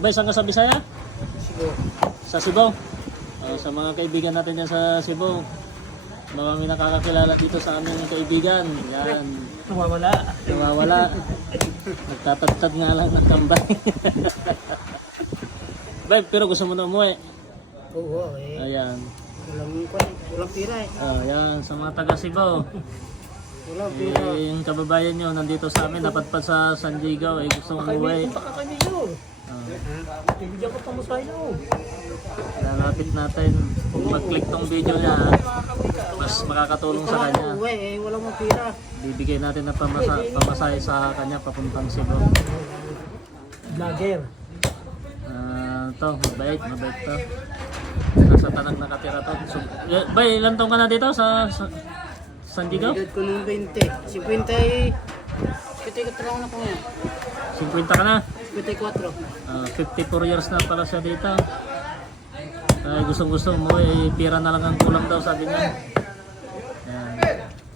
Bay, saan ka sa Bisaya? Cebu. Sa Cebu. Sa mga kaibigan natin dyan sa Cebu. Marami nakakakilala dito sa aming kaibigan. Yan. Nawawala. Nawawala. Nagtatagtad nga lang ng tambay. Bay, pero gusto mo na umuwi. Oo, eh. Ayan. Walang pira eh. Yan, sa mga taga Cebu. Walang pira. Yung kababayan nyo nandito sa amin, napadpad sa San Diego, gusto mong umuwi. Punta ka kami doon. Ibigyan ko pa mo sa'yo. Lalapit natin. Kung mag-click tong video niya, mas makakatulong sa kanya. Uwe, eh, walang mga pira. Bibigay natin ng pamasahe sa kanya papuntang Cebu. Vlogger. Mabait to. Nasa Tanag nakatira to. So, bay, ilan taong ka na dito sa San Diego? Edad ko nung 20. 50 ka lang na ko ngayon. 50 ka na? 54. 54 years na pala siya dito. Ay, gustong-gusto mo, pira na lang ang kulang daw, sabi niya.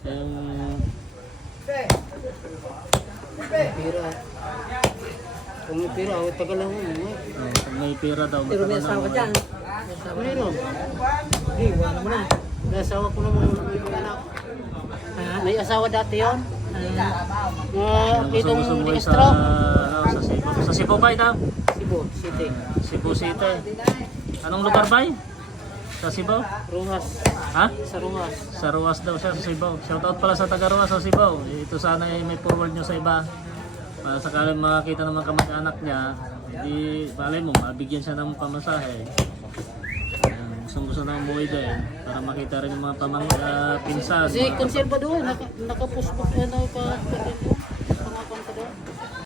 Yan. Pira. Kung may pira, tagal lang mo. Kung may pira daw, Pero may asawa dyan. Meron. Hindi, wala naman na. May asawa ko naman may mga anak. May asawa dati yun. Itong gusto mo Distro. sa Cebu. Sa Cebu ba ito? Cebu City. Cebu City. Anong lugar ba? Sa Cebu? Ruhas. Ha? Sa Ruhas. Sa Ruas daw siya, sa Cebu. Shoutout pala sa taga Ruas sa Cebu. Ito sana may forward nyo sa iba. Para sakaling makakita ng mga kamag-anak niya, hindi, balay mo, mabigyan siya ng pamasahe. Gusto na umuwi din para makita rin yung mga pinsan. Kasi konserba doon, naka-postbook,